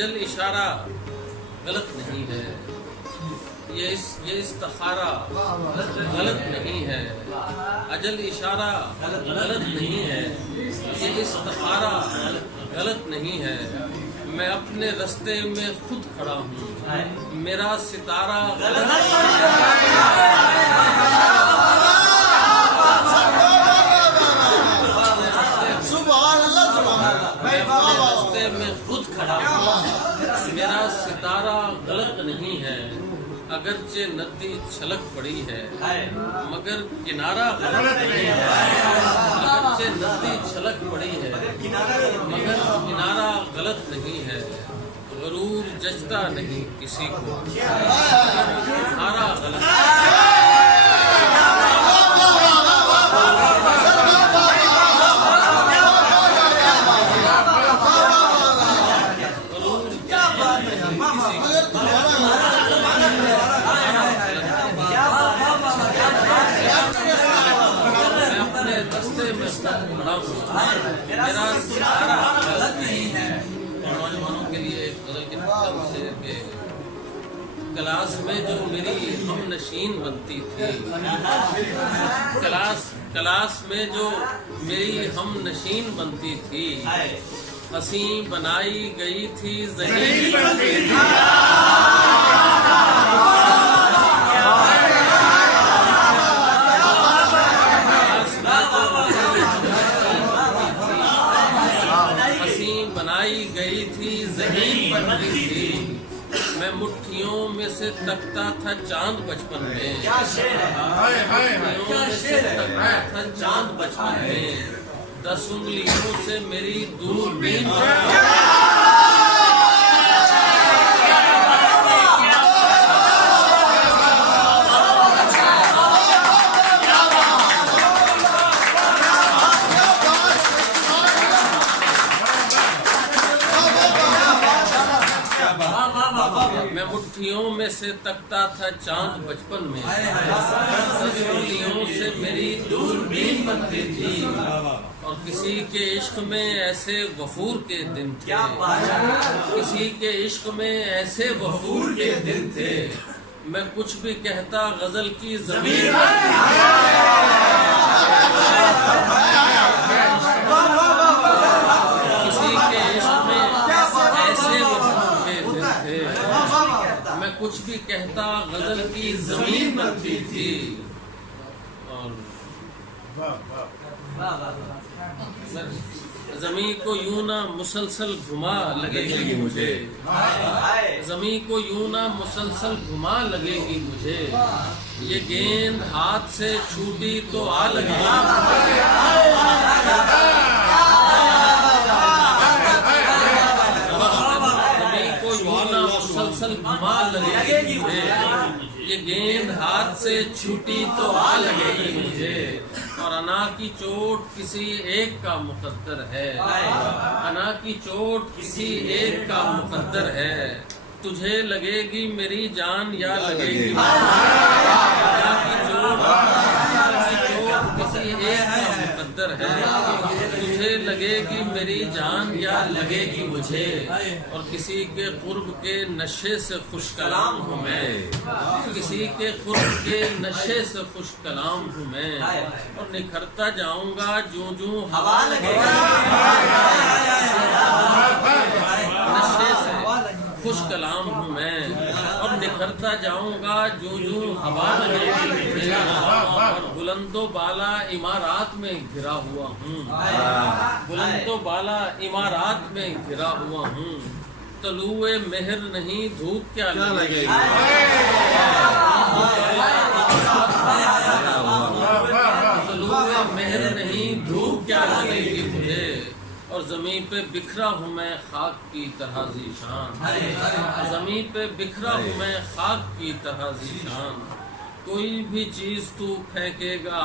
اجل اشارہ غلط نہیں ہے، یہ استخارہ غلط نہیں ہے، اجل اشارہ غلط نہیں ہے، یہ استخارہ غلط نہیں ہے، میں اپنے رستے میں خود کھڑا ہوں، میرا ستارہ غلط نہیں رستے میں خود کھڑا ہوں، میرا ستارہ غلط نہیں ہے، اگرچہ ندی چھلک پڑی ہے مگر کنارہ غلط نہیں ہے، اگرچہ ندی چھلک پڑی ہے مگر کنارہ غلط نہیں ہے، غرور جچتا نہیں کسی کو، کنارہ غلط نہیں ہے۔ میرا ستارہ غلط نہیں ہے۔ نوجوانوں کے لیے ایک غزل کے مطلب سے کہ کلاس میں جو میری ہم نشین بنتی تھی، کلاس میں جو میری ہم نشین بنتی تھی، حسین بنائی گئی تھی ذہین بنتی تھی، گئی تھی ذہین بنتی تھی، میں مٹھیوں میں سے تکتا تھا چاند بچپن میں، مٹھیوں میں سے تکتا تھا چاند بچپن میں، 10 انگلیوں سے میری دوربین میں مٹھیوں میں سے تکتا تھا چاند بچپن میں، 10 انگلیوں سے میری دوربین بنتی تھی، اور کسی کے عشق میں ایسے غفور کے دن تھے، کسی کے عشق میں ایسے غفور کے دن تھے، میں کچھ بھی کہتا غزل کی زمین کسی کے عشق میں ایسے غفور کے دن تھے، میں کچھ بھی کہتا غزل کی زمین بنتی تھی، اور زمین کو یوں نہ مسلسل گھما لگے گی مجھے، زمین کو یوں نہ مسلسل گھما لگے گی مجھے، یہ گیند ہاتھ سے چھوٹی تو آ لگے گی، زمین کو یوں نہ مسلسل گھما لگے گی مجھے، یہ گیند ہاتھ سے چھوٹی تو آ لگے گی مجھے، اور انا کی چوٹ کسی ایک کا مقدر ہے، انا کی چوٹ کسی ایک کا مقدر ہے، تجھے لگے گی میری جان یا لگے گی، انا کی چوٹ کسی ایک کا مقدر ہے، تجھے لگے گی میری جان یا لگے گی مجھے، اور کسی کے قرب کے نشے سے خوش کلام ہوں میں، کسی کے قرب کے نشے سے خوش کلام ہوں میں، اور نکھرتا جاؤں گا جوں جوں ہوا لگے گی، نشے سے خوش کلام ہوں میں، اور نکھرتا جاؤں گا جوں جوں ہوا لگے گی مجھے، اور بلند و بالا عمارات میں گھرا ہوا ہوں، بلند و بالا عمارات میں گھرا ہوا ہوں، طلوع مہر نہیں دھوپ کیا لگے گی، طلوع مہر نہیں دھوپ کیا لگے گی مجھے، اور زمین پہ بکھرا ہوں میں خاک کی طرح ذیشان، زمین پہ بکھرا ہوں میں خاک کی طرح ذیشان، کوئی بھی چیز تو پھینکے گا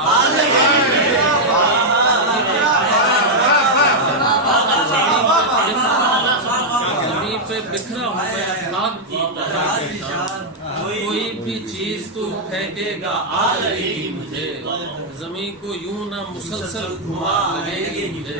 زمین پہ بکھرا ہوں میں خاک کی طرح ذیشان، کوئی بھی چیز تو پھینکے گا آ لگے گی مجھے، زمین کو یوں نہ مسلسل گھما لگے گی مجھے،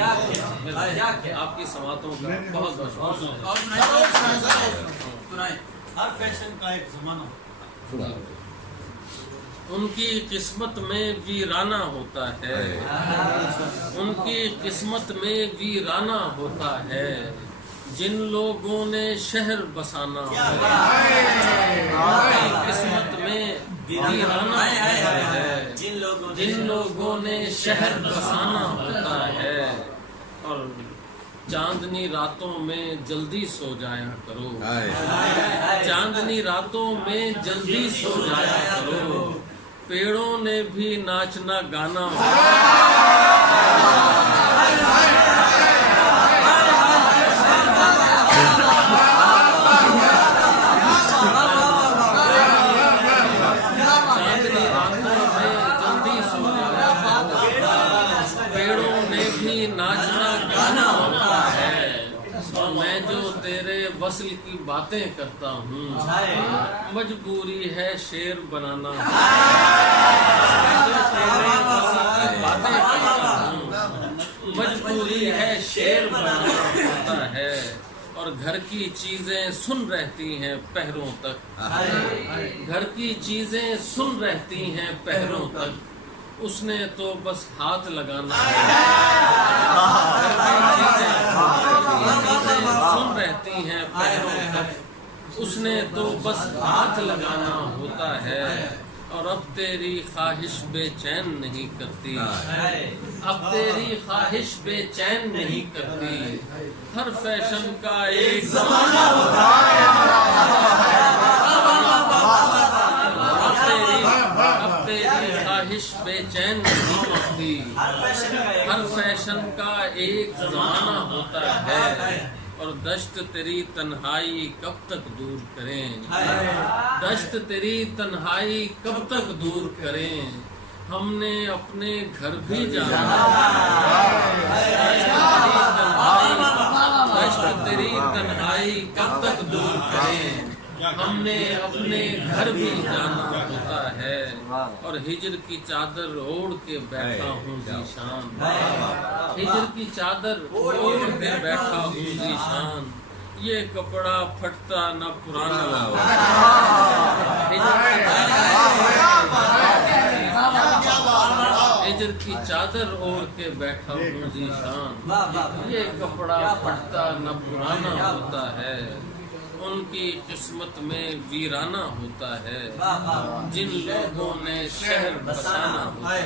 آپ کی سماعتوں کا بہت بہت شکریہ۔ ہر فیشن کا ایک زمانہ ان کی قسمت میں ویرانہ ہوتا ہے، ان کی قسمت میں ویرانہ ہوتا ہے، جن لوگوں نے شہر بسانا ہوتا ہے، ان کی قسمت میں ویرانہ ہوتا ہے، جن لوگوں نے شہر بسانا ہوتا ہے۔ اور چاندنی راتوں میں جلدی سو جایا کرو، چاندنی راتوں میں جلدی سو جایا کرو، پیڑوں نے بھی ناچنا گانا وصل کی باتیں کرتا ہوں، مجبوری ہے شعر بنانا، باتیں کرتا ہوں، مجبوری ہے شعر بنانا ہوتا ہے، اور گھر کی چیزیں سن رہتی ہیں پہروں تک، گھر کی چیزیں سن رہتی ہیں پہروں تک، اس نے تو بس ہاتھ لگانا ہے، سن رہتی ہیں پیروں تک، اس نے تو بس ہاتھ لگانا ہوتا ہے، اور اب تیری خواہش بے چین نہیں کرتی، اب تیری خواہش بے چین نہیں کرتی، ہر فیشن کا ایک زمانہ ہوتا ہے، اب تیری خواہش بے چین نہیں کرتی، ہر فیشن کا ایک زمانہ ہوتا ہے، اور دشت تیری تنہائی کب تک دور کریں، دشت تیری تنہائی کب تک دور کریں، ہم نے اپنے گھر بھی جانا، دشت تیری تنہائی کب تک دور کریں، ہم نے اپنے گھر بھی جانا ہوتا ہے، اور ہجر کی چادر اوڑھ کے بیٹھا ہوں ذیشان، ہجر کی چادر اوڑھ کے بیٹھا ہوں ذیشان، یہ کپڑا پھٹتا نہ پرانا، ہجر کی چادر اوڑھ کے بیٹھا ہوں ذیشان، یہ کپڑا پھٹتا نہ پرانا ہوتا ہے، ان کی قسمت میں ویرانہ ہوتا ہے، جن لوگوں نے شہر بسانا ہوتا ہے۔